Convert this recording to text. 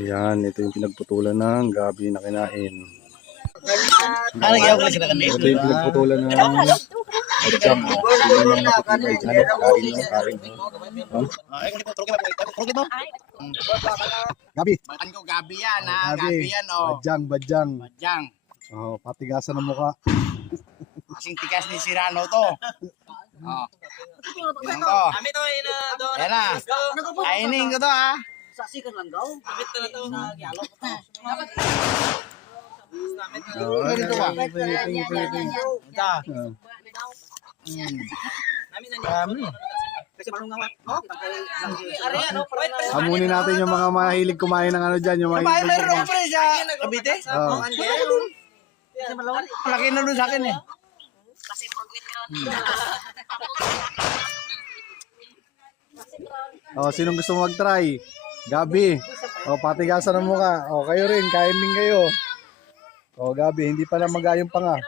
Yan, ito yung pinagputulan ng gabi na kinain. Ito yung pinagputulan ng adyang. Gabi. Gabi yan, ha? Gabi yan, oh. Badyang. Badyang. Oh, patigasan ng mukha. Kasing tigas ni Sirano to. Oh. Yan to. Yan na. Kainin ko to, ha? Saksikan lang daw. Kapit na to. Nagyalo ko to. Ganito ba? Ito. Kasi marunong nga. Hamunin natin yung mga mahilig kumain ng ano dyan. Yung Kumain na rin ako pre sa Cavite. Oh. Malaki na doon sa akin eh. Oh, sinong gusto mo mag-try? Gabi. Oh, patigasan ng mukha. Oh, kayo rin, kain din kayo. Oh, Gabi, hindi pa na magayong panga.